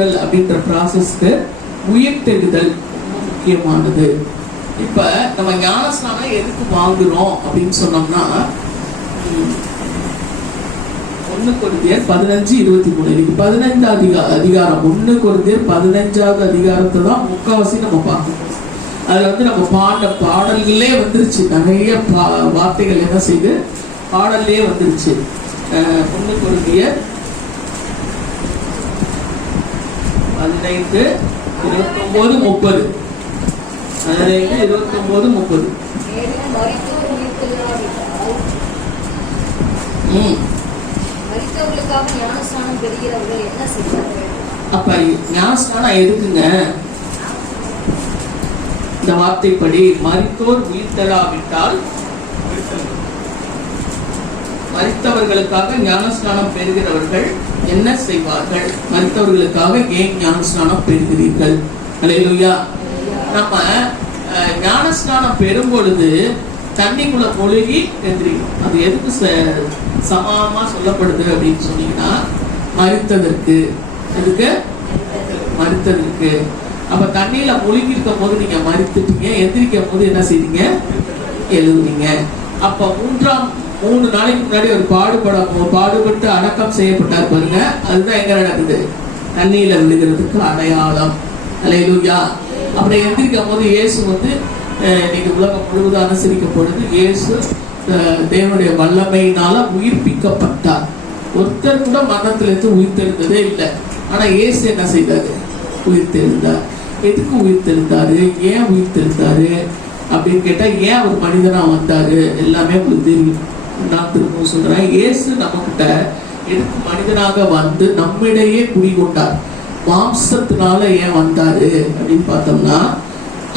வாழ்த்துதல் அப்படின்ற ப்ராசஸ்க்கு உயிர்த்தெழுதல் முக்கியமானது. இப்ப நம்ம ஞானஸ்நானம் எதுக்கு வாங்குறோம் அப்படின்னு சொன்னோம்னா 1 கொரிந்தியர் 15:23 இன்னைக்கு 15 அதிகாரம் 1 கொரிந்தியர் 15வது அதிகாரத்தை தான் முக்காவாசி நம்ம பார்க்கணும். அதுல நம்ம பாடல்களே வந்துருச்சு, நிறைய வார்த்தைகள் என்ன செய்து பாடல்லே வந்துருச்சு. 1 கொரிந்தியர் 15:29-30 15:29-30. அப்ப ஞானஸ்நானம் எதுக்குங்க? இந்த வார்த்தைப்படி மரித்தோர் உயிர்த்தெழாவிட்டால் மரித்தவர்களுக்காக ஞானஸ்நானம் பெறுகிறவர்கள் என்ன செய்வார்கள்? மரித்தவர்களுக்காக ஏன் ஞானஸ்நானம் பெறுகிறீர்கள்? அல்லேலூயா. நம்ம ஞானஸ்நானம் பெறும் பொழுது தண்ணிக்குள்ள மூழ்கி எந்திரிக்கும். அது எதுக்கு சமமா சொல்லப்படுது அப்படின்னு சொன்னீங்கன்னா மரித்ததற்கு. எதுக்கு? மரித்ததற்கு. அப்ப தண்ணியில மூழ்கி இருக்கும் போது நீங்க மரித்துட்டீங்க, எந்திரிக்கும் போது என்ன செய்வீங்க? எழுதுவீங்க. அப்ப 3 நாளைக்கு முன்னாடி ஒரு பாடுபட்டு அடக்கம் செய்யப்பட்டார் பாருங்க. அதுதான் எங்க நடக்குது? தண்ணியில விழுகிறதுக்கு அடையாளம். அல்லேலூயா. அப்படி எந்திரிக்கும் போது இயேசு இன்னைக்கு உலகம் முழுவதும் அனுசரிக்கப்படுது. இயேசு தேவனுடைய வல்லமையினால உயிர்ப்பிக்கப்பட்டார். ஒருத்தர் கூட மரணத்திலிருந்து உயிர்த்தெழுந்ததே இல்லை. ஆனா இயேசு என்ன செய்தாரு? உயிர்த்தெழுந்தார். எதுக்கு உயிர்த்தெழுந்தாரு? ஏன் உயிர்த்தெழுந்தாரு அப்படின்னு கேட்டா, ஏன் அவர் மனிதனா வந்தாரு எல்லாமே உங்களுக்கு தெரியும். நான் திரும்ப சொல்றேன், இயேசு நம்ம கிட்ட எதுக்கு மனிதனாக வந்து நம்மிடையே குடிகொண்டார்? மாம்சத்தினால ஏன் வந்தாரு அப்படின்னு பார்த்தோம்னா,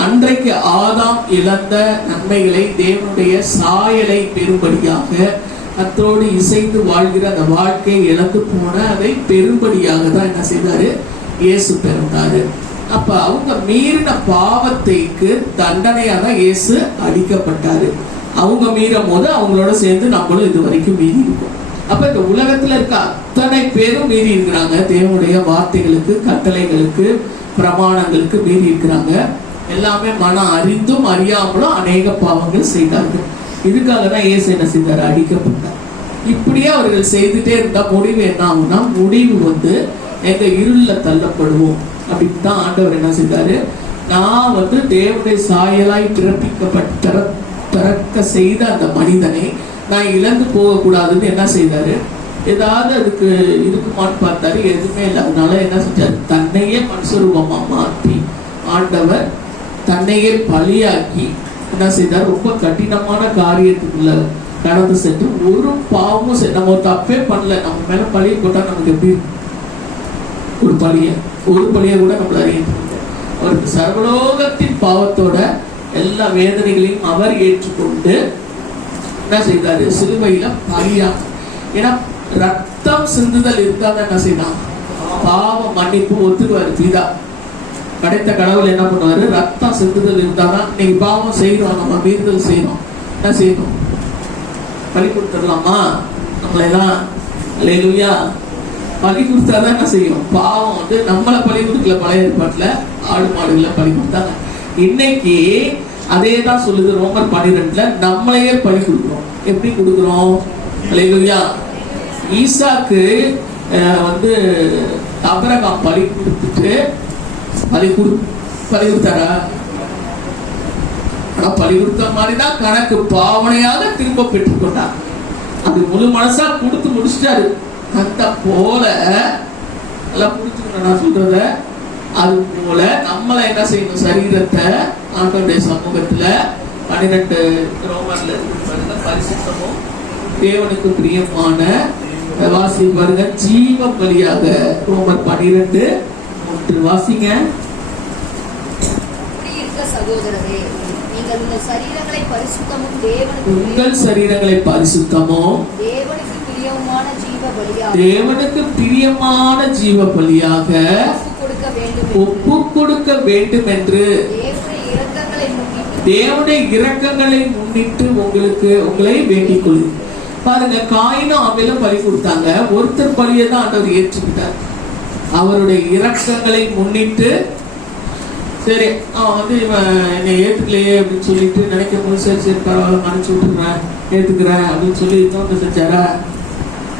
அன்றைக்கு ஆதாம் இழந்த நன்மைகளை, தேவனுடைய சாயலை பெறும்படியாக, கர்த்தரோடு இசைந்து வாழ்கிற அந்த வாழ்க்கையை இழந்து போன அதை பெறும்படியாக தான் என்ன செய்தாரு? இயேசு பிறந்தாரு. அப்ப அவங்க மீறின பாவத்தைக்கு தண்டனையாக தான் இயேசு அடிக்கப்பட்டாரு. அவங்க மீறும் போது அவங்களோட சேர்ந்து நம்மளும் இது வரைக்கும் மீறி இருக்கோம். அப்ப இந்த உலகத்துல இருக்க அத்தனை பேரும் மீறி இருக்கிறாங்க. தேவனுடைய வார்த்தைகளுக்கு, கட்டளைகளுக்கு, பிரமாணங்களுக்கு மீறி இருக்கிறாங்க. எல்லாமே மனம் அறிந்தும் அறியாமலும் அநேக பாவங்கள் செய்தார்கள். இதுக்காக தான் இயேசு என்ன செய்தார்? அடிக்கப்பட்டார். இப்படியே அவர்கள் செய்துட்டே இருந்தா முடிவு என்ன ஆகும்னா, முடிவு எங்க இருள்ல தள்ளப்படுவோம் அப்படின்னு தான் ஆண்டவர் என்ன செய்தாரு? நான் தேவனுடைய சாயலாய் பிறக்க செய்த அந்த மனிதனை நான் இழந்து போகக்கூடாதுன்னு என்ன செய்தாரு? ஏதாவது அதுக்கு இருக்குமான்னு பார்த்தாரு, எதுவுமே இல்லை. அதனால என்ன செஞ்சாரு? தன்னையே மனுஷரூபமா மாற்றி ஆண்டவர் தன்னையே பலியாக்கி என்ன செய்தார்? ரொம்ப கடினமான காரியத்துக்குள்ள நடந்து சென்று ஒரு பாவமும் நம்ம தப்பே பண்ணல. நம்ம மேல பழியை போட்டா நமக்கு எப்படி ஒரு பழியை கூட நம்மள அறிய. அவருக்கு சர்வலோகத்தின் பாவத்தோட எல்லா வேதனைகளையும் அவர் ஏற்றுக்கொண்டு என்ன செய்தாரு? சிலுவையில பலியா. ஏன்னா ரத்தம் சிந்துதல் இருக்காத என்ன செய்யலாம்? பாவம் மன்னிப்பு ஒத்துக்குவாரு. பிதா படைத்த கடவுள் என்ன பண்ணுவாரு? ரத்தம் சிந்துதல் இருந்தாதான். இன்னைக்கு பாவம் செய்யறோம், நம்ம மீறுதல் செய்யறோம், என்ன செய்யணும்? பலி கொடுத்துடலாமா நம்மளெல்லாம்? அல்லேலூயா. பலி கொடுத்தாதான் என்ன செய்யும்? பாவம் நம்மளை பலி கொடுக்கல. பழைய ஏற்பாட்டுல ஆடு மாடுகளை பலி கொடுத்தாங்க. இன்னைக்கு அதே தான் சொல்லுது ரோமர் 12 நம்மளையே பலி கொடுக்குறோம். எப்படி கொடுக்குறோம்? அல்லேலூயா. ஈசாக்கு ஆபிரகாம் பலி கொடுத்துட்டு பலி கொடுத்தாரா? ஆனா பலி கொடுத்த மாதிரிதான் கணக்கு பாவனையாக திரும்ப பெற்றுக்கொண்டார். அது முழு மனசா கொடுத்து முடிச்சிட்டாரு. அந்த போல எல்லாம் புரிஞ்சுக்கணும் நான் சொல்றத. அது போல நம்மளை என்ன செய்யணும்? சரீரத்தை ஆண்டவருடைய சமூகத்துல 12 ரோமர்ல பாருங்க, பரிசுத்தமும் தேவனுக்கு பிரியமான வாசி பாருங்க, ஜீவ பலியாக. ரோமர் 12:1 வாசிங்க. சகோதரரே, நீங்கள் உங்கள் சரீரங்களை பரிசுத்தமும் தேவனுக்கு பிரியமான ஜீவ பலியாக ஒப்பு கொடுக்க வேண்டும் என்று தேவனுடைய இரக்கங்களை முன்னிட்டு உங்களை வேண்டிக் கொள்ளுங்கள். பாருங்க, காயினும் ஆபேலும் பலி கொடுத்தாங்க. ஒருத்தர் பலியை தான் ஆண்டவர் ஏற்றுக்கிட்டார். அவருடைய இரக்கங்களை முன்னிட்டு சரி அவன் வந்து இவன் என்னை ஏத்துக்கலையே அப்படின்னு சொல்லிட்டு நினைக்கும் போது சரி சரி பரவாயில்ல மன்னிச்சு விட்டுறேன் ஏத்துக்கிறேன் அப்படின்னு சொல்லி இன்னொன்று செஞ்சாரா?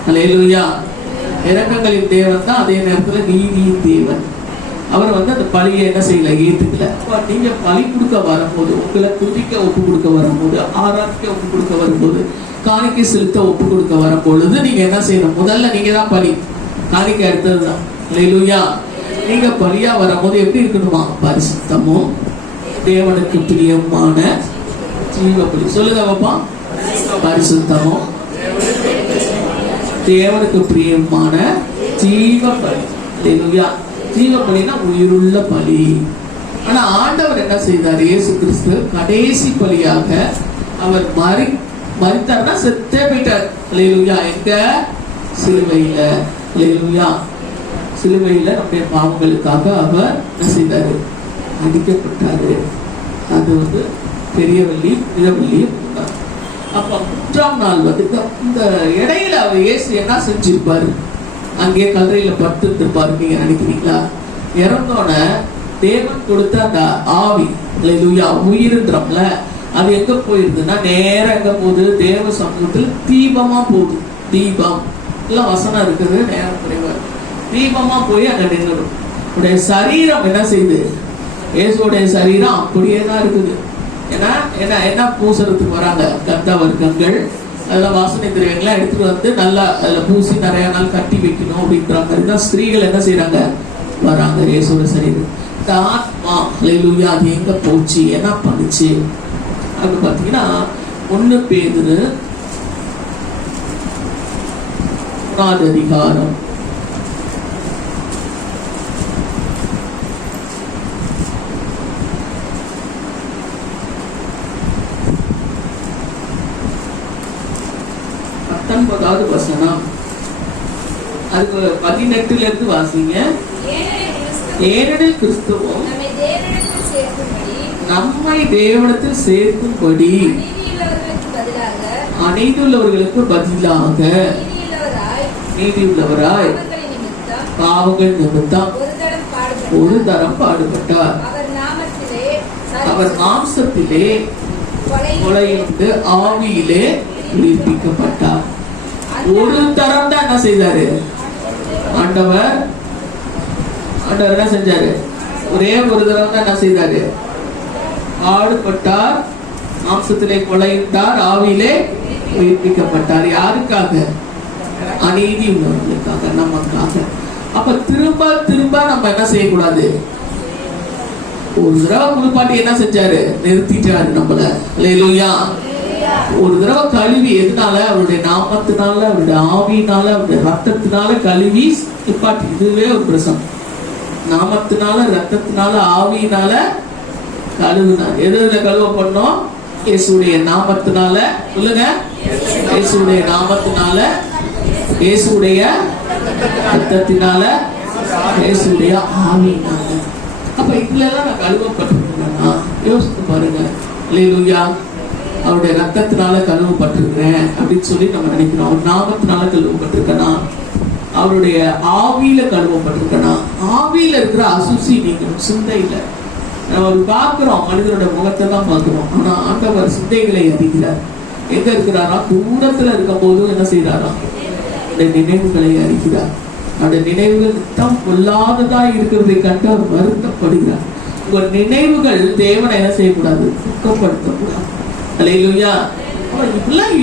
அல்லேலூயா. இரக்கங்களின் தேவன் தான், அதே நேரத்தில் நீதியின் தேவன். அவர் வந்து அந்த பழியை என்ன செய்யல, ஏத்துக்கல. நீங்க பழி கொடுக்க வரும்போது, உங்களை துதிக்க ஒப்பு கொடுக்க வரும்போது, ஆராய்க்க ஒப்பு கொடுக்க வரும்போது, காணிக்கை செலுத்த ஒப்பு கொடுக்க வரும்பொழுது நீங்க என்ன செய்யணும்? முதல்ல நீங்க தான் பலி, காணிக்கை அடுத்ததுதான். அல்லேலூயா. நீங்க பலியா வரும்போது எப்படி இருக்கணுமா? பரிசுத்தமும் தேவனுக்கு பிரியமான ஜீவ பலி. சொல்லுங்க பாப்பா. பரிசுத்தமும் தேவனுக்கு பிரியமான ஜீவ பலி. அல்லேலூயா. ஜீவ பலினா உயிருள்ள பலி. ஆனா ஆண்டவர் என்ன செய்தார்? இயேசு கிறிஸ்து கடைசி பலியாக அவர் மரித்தார்னா செத்தே போயிட்டார். அல்லேலூயா. எங்க? சிலுவையில. அல்லேலூயா. சிலுவையில நம்முடைய பாவங்களுக்காக அவர் என்ன செய்தாரு? அடிக்கப்பட்டாரு. அது வந்து பெரிய வள்ளி மிதவள்ளியும். அப்ப 3ஆம் நாள் வந்து இந்த இடையில அவர் இயேசு என்ன செஞ்சிருப்பாரு? அங்கே கல்லறையில பட்டு இருப்பாரு. நீங்க நினைக்கிறீங்களா? இறந்தோட தேவன் கொடுத்த அந்த ஆவி, அல்லேலூயா, உயிருன்றோம்ல, அது எங்க போயிருதுன்னா நேரம் எங்க போகுது? தேவ சமூகத்தில் தீபமா போகுது. தீபம் எல்லாம் வசனம் இருக்குது. நேரம் குறைவாரு. தீபமா போய் அங்க நின்றுடும். உடைய சரீரம் என்ன செய்யுது? இயேசுடைய சரீரம் அப்படியே தான் இருக்குது. ஏன்னா என்ன பூசறதுக்கு வராங்க கர்த்தா வர்க்கங்கள், அதெல்லாம் வாசனை திரவியங்கள்லாம் எடுத்துட்டு வந்து நல்லா அதுல பூசி நிறைய நாள் கட்டி வைக்கணும் அப்படின்ற மாதிரி தான் ஸ்திரீகள் என்ன செய்யறாங்க? வராங்க. இயேசுடைய சரீரம். இந்த ஆத்மா, அல்லேலூயா, அது எங்க போச்சு? என்ன பண்ணுச்சு அப்படின்னு பாத்தீங்கன்னா 1 பேதுரு 3ஆவது அதிகாரம் 19வது வசனம். அதுக்கு 18ல இருந்து வாசிங்க. ஏனெனில் கிறிஸ்துவும் நம்மை தேவனிடத்தில் சேர்க்கும்படி அநீதியுள்ளவர்களுக்கு பதிலாக நீதியுள்ளவராய் பாவங்கள் நிமித்தம் ஒரு தரம் பாடுபட்டார். அவர் மாம்சத்திலே கொலையுண்டு ஆவியிலே உயிர்ப்பிக்கப்பட்டார். ஒரு தரம் தான் என்ன செய்தாரு ஆண்டவர்? என்ன செஞ்சாரு? ஒரே ஒரு தரம் தான் என்ன செய்தாரு? பாடுபட்டார், மாம்சத்திலே கொலையிட்டார், ஆவியிலே உயிர்ப்பிக்கப்பட்டார். யாருக்காக? அநீதி உள்ளவர்களுக்காக, நமக்காக. அப்ப திரும்ப திரும்ப நம்ம என்ன செய்யக்கூடாது? ஒரு தடவை முழுப்பாட்டி என்ன செஞ்சாரு? நிறுத்திட்டாரு நம்மள. அல்லேலூயா. ஒரு தடவை கழுவி, எதனால? அவருடைய நாமத்தினால, அவருடைய ஆவியினால, அவருடைய ரத்தத்தினால கழுவி நிப்பாட்டி. இதுவே ஒரு பிரசனம். நாமத்தினால, ரத்தத்தினால, ஆவியினால கழுவினார். எதுல கழுவ பண்ணோம்? இயேசுடைய நாமத்தினால. சொல்லுங்க. இயேசுடைய நாமத்தினால, இயேசுடைய ரத்தத்தினால, இயேசுடைய ஆவியினால. அப்ப இதுல எல்லாம் நான் கழுவப்பட்டிருக்கேன்னா யோசித்து பாருங்க. அல்லேலூயா. அவருடைய ரத்தத்தினால கழுவப்பட்டிருக்கிறேன் அப்படின்னு சொல்லி நம்ம நினைக்கிறோம். அவர் நாமத்தினால கழுவப்பட்டிருக்கனா? அவருடைய ஆவியில கழுவப்பட்டிருக்கனா? ஆவியில இருக்கிற அசுசி நீக்கணும், சிந்தையில. நம்ம பார்க்கிறோம், மனிதனுடைய முகத்தை தான் பார்க்கிறோம். ஆனா ஆண்டவர் சிந்தைகளை அறிகிறார். எங்க இருக்கிறாரா? தூரத்துல இருக்கும் போதும் என்ன செய்யறாரா? நினைவுகளை அறிகிறார். அவருடைய நினைவுகள் நித்தம் கொள்ளாததா இருக்கிறதை கண்டு அவர் வருத்தப்படுகிறார். உங்க நினைவுகள் தேவனை என்ன செய்யக்கூடாது? துக்கப்படுத்தக்கூடாது. அல்லேலூயா. இப்படிலாம்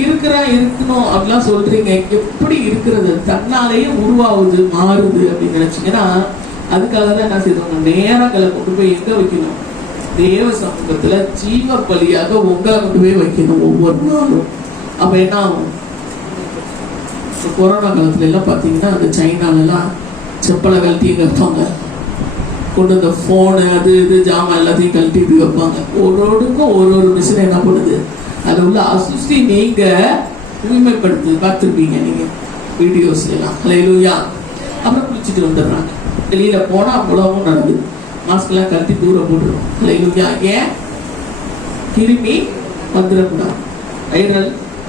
இருக்கணும் அப்படிலாம் சொல்றீங்க. எப்படி இருக்கிறது? தன்னாலேயே உருவாகுது, மாறுது அப்படின்னு நினைச்சீங்கன்னா அதுக்காக தான் என்ன செய்யணும்? நேரங்களை கொண்டு போய் எங்க வைக்கணும்? தேவ சமூகத்துல ஜீவ பலியாக உங்களை கொண்டு போய் வைக்கணும் ஒவ்வொரு நாளும். அப்ப என்ன ஆகும்? கொரோனா காலத்துல எல்லாம் பாத்தீங்கன்னா அந்த சைனால எல்லாம் செப்பலை கழட்டி எங்க வைப்பாங்க, கொண்டு இந்த போனு அது இது ஜாமான் எல்லாத்தையும் கழட்டி இப்படி வைப்பாங்க. ஒருவருக்கும் ஒரு மிஷின் என்ன பண்ணுது? அது உள்ள அசுஸ்டி நீங்க தூய்மைப்படுத்து பார்த்துருப்பீங்க நீங்க வீடியோஸ்ல எல்லாம். அல்லேலூயா. அப்புறம் குளிச்சுட்டு வந்துடுறாங்க. வெளியில போனா உலகம் நடக்குது. மாஸ்க் எல்லாம் கழட்டி தூரம் போட்டுருவோம். அல்லேலூயா. ஏன்? கிருமி வந்துடக்கூடாது.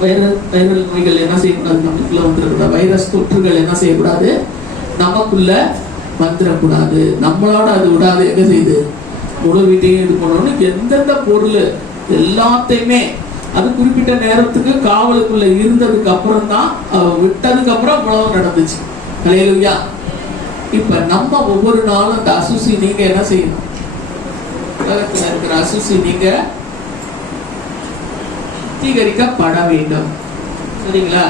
வைரல் நோய்கள் என்ன செய்யக்கூடாது? நமக்குள்ள வந்துடக்கூடாது. வைரஸ் தொற்றுகள் என்ன செய்யக்கூடாது? நமக்குள்ள வந்துடக்கூடாது, நம்மளோட அது விடாது, என்ன செய்யுது முழு வீட்டையும் இது பண்ணணும்னு எந்தெந்த பொருள் எல்லாத்தையுமே அது குறிப்பிட்ட நேரத்துக்கு காவலுக்குள்ள இருந்ததுக்கு அப்புறம் தான் விட்டதுக்கு அப்புறம் உலகம் நடந்துச்சு. ஹல்லேலூயா. இப்ப நம்ம ஒவ்வொரு நாளும் அந்த அசுசி நீங்க என்ன செய்யணும், உலகத்துல இருக்கிற அசுசி நீங்க சுத்திகரிக்கப்பட வேண்டும். சரிங்களா?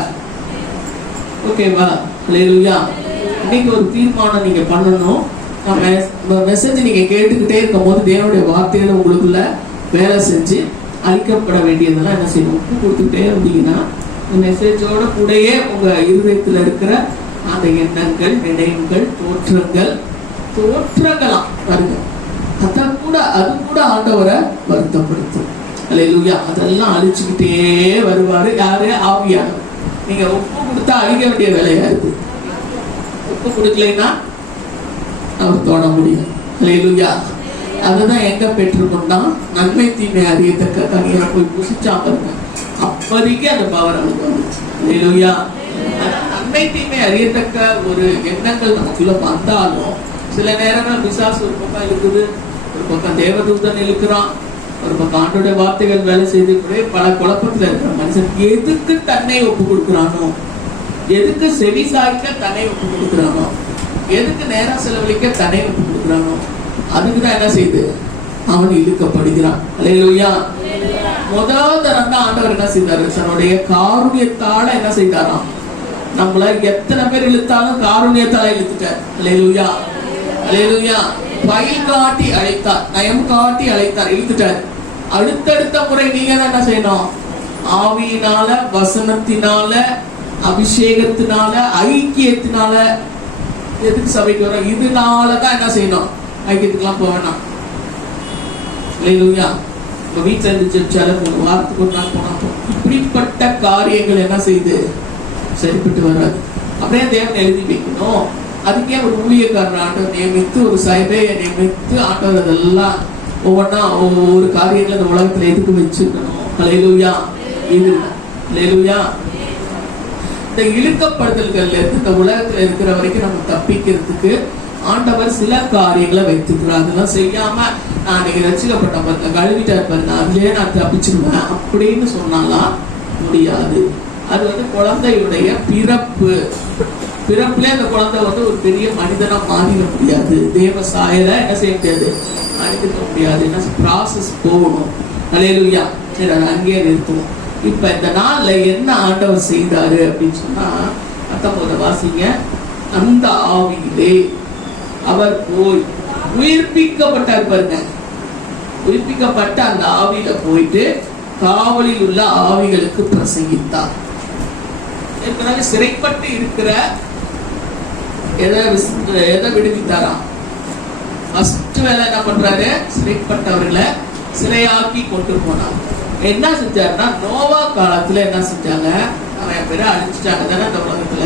ஓகேவா? ஹல்லேலூயா. இன்னைக்கு ஒரு தீர்மானம் நீங்க பண்ணணும். மெசேஜ் நீங்க கேட்டுக்கிட்டே இருக்கும் போது தேவனுடைய வார்த்தைகளை உங்களுக்குள்ள வேலை செஞ்சு அழிக்கப்பட வேண்டியதெல்லாம் என்ன செய்யணும், ஒப்பு கொடுத்துக்கிட்டே இருந்தீங்கன்னா மெசேஜோட கூடயே உங்க இருதயத்துல இருக்கிற அந்த எண்ணங்கள், நினைவுகள், தோற்றங்களாம் வருங்க. அது கூட ஆண்டவரை வருத்தப்படுத்தும். அல்லேலூயா. அதெல்லாம் அழிச்சுக்கிட்டே வருவாரு. யாரு? ஆவியானவர். நீங்க ஒப்பு கொடுத்தா அழிக்க வேண்டிய வேலையா இருக்கு. ஒப்பு கொடுக்கலைன்னா அவர் தோண முடியும். அல்லேலூயா. அதுதான் எங்க பெற்றுக்கொண்டா, நன்மை தீமை அறியத்தக்க கனியை போய் புசிச்சாங்க. அப்போதைக்கு அந்த பவர் அவனுக்கு வந்துச்சு. அல்லேலூயா. நன்மை தீமை அறியத்தக்க ஒரு எண்ணங்கள் நமக்குள்ள வந்தாலும் சில நேரங்கள் பிசாசு ஒரு பக்கம் இருக்குது, ஒரு பக்கம் தேவதூதன் இழுக்கிறான், ஒரு பக்கம் ஆண்டோட வார்த்தைகள் வேலை செய்து கூட பல குழப்பத்துல இருக்கிற மனுஷன் எதுக்கு தன்னை ஒப்பு கொடுக்குறானோ, எதுக்கு செவி சாய்க்க தன்னை ஒப்பு கொடுக்குறானோ, எதுக்கு நேரம் செலவழிக்க தன்னை ஒப்பு கொடுக்குறானோ, அதுக்குதான் என்ன செய்யுது, அவன் இழுக்கப்படுகிறான். அல்லேலூயா. முதல் தரம் தான் ஆண்டவர் என்ன செய்தாரு, தன்னுடைய காருண்யத்தால என்ன செய்தாராம், நம்மள எத்தனை பேர் இழுத்தாலும் காருண்யத்தால இழுத்துட்டார். அல்லேலூயா. அல்லேலூயா. பயில் காட்டி அழைத்தார், நயம் காட்டி அழைத்தார், இழுத்துட்டார். அடுத்தடுத்த முறை நீங்க தான் என்ன செய்யணும், ஆவியினால, வசனத்தினால, அபிஷேகத்தினால, ஐக்கியத்தினால. எதுக்கு சபைக்கு வர, இதனாலதான் என்ன செய்யணும், ஐக்கியத்துக்கெல்லாம் போக வேணாம். அல்லேலூயா. உங்க வீட்டுல இருந்து ஜெபிச்சாலும் ஒரு வாரத்துக்கு ஒரு நாள் போனா இப்படிப்பட்ட காரியங்கள் என்ன செய்யுது, சரிப்பட்டு வராது. அப்படியே தேவன் எழுதி வைக்கணும். அதுக்கே ஒரு ஊழியக்காரர் ஆண்டவர் நியமித்து, ஒரு சபையை நியமித்து ஆண்டவர் அதெல்லாம் ஒவ்வொன்றா ஒவ்வொரு காரியங்களை இந்த உலகத்துல எதுக்கு வச்சிருக்கணும். அல்லேலூயா. இது அல்லேலூயா. இந்த இழுக்கப்படுதல்கள்ல இருந்து இந்த உலகத்துல இருக்கிற வரைக்கும் நம்ம தப்பிக்கிறதுக்கு ஆண்டவர் சில காரியங்களை வைத்துக்கிறார். அதெல்லாம் செய்யாம நான் இன்னைக்கு ரசிக்கப்பட்ட பாருங்க, கழுவிட்டார் பாருங்க, அதுலயே நான் தப்பிச்சிருவேன் அப்படின்னு சொன்னாலாம் முடியாது. அது குழந்தையுடைய பிறப்புல அந்த குழந்தை ஒரு பெரிய மனிதனா மாறிட முடியாது. தேவ சாயல என்ன செய்ய முடியாது, அழிக்க முடியாது. என்ன ப்ராசஸ் போகணும். அல்லேலூயா. சரி, அதை அங்கேயே நிறுத்துவோம். இப்ப இந்த நாள்ல என்ன ஆண்டவர் செய்தாரு அப்படின்னு சொன்னா, 19 வாசிங்க. அந்த ஆவியிலே அவர் போய் உயிர்ப்பிக்கப்பட்டார் பாருங்க. உயிர்ப்பிக்கப்பட்ட அந்த ஆவியில போயிட்டு காவலில் உள்ள ஆவிகளுக்கு பிரசங்கித்தார். ஏற்கனவே சிறைப்பட்டு இருக்கிற எதை விடுவித்தாராம், ஃபர்ஸ்ட் வேலை என்ன பண்றாரு, சிறைப்பட்டவர்களை சிறையாக்கி கொண்டு போனார். என்ன செஞ்சாருன்னா, நோவா காலத்துல என்ன செஞ்சாங்க, நிறைய பேரை அழிச்சிட்டாங்க தானே இந்த உலகத்துல.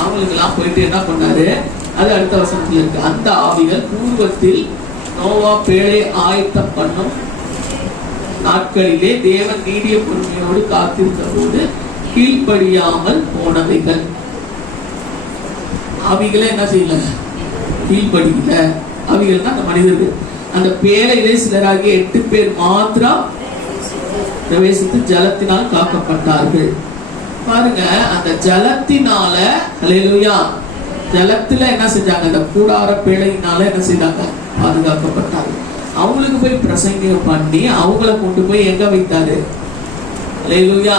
அவங்களுக்கு எல்லாம் போயிட்டு என்ன பண்ணாரு, அது அடுத்த வசனத்துல இருக்கு. அந்த ஆவிகள் பூர்வத்தில் நோவா பேழை ஆயத்தம் பண்ணும் நாட்களிலே தேவன் நீடிய பொறுமையோடு காத்திருந்த போது கீழ்ப்படியாமல் போனவைகள். ஆவிகளை என்ன செய்யல, கீழ்ப்படிக்கல. ஆவிகள் தான் அந்த மனிதர்கள். அந்த பேழையிலே சிலராகிய 8 பேர் மாத்திரம் பிரவேசித்து ஜலத்தினால் காக்கப்பட்டார்கள். பாருங்க, அந்த ஜலத்தினால, அல்லேலூயா, ஜலத்துல என்ன செஞ்சாங்க, அந்த கூடார பேழையினால என்ன செய்தாங்க, பாதுகாக்கப்பட்டார்கள். அவங்களுக்கு போய் பிரசங்கம் பண்ணி அவங்கள கொண்டு போய் எங்க வைத்தாரு, அல்லேலூயா,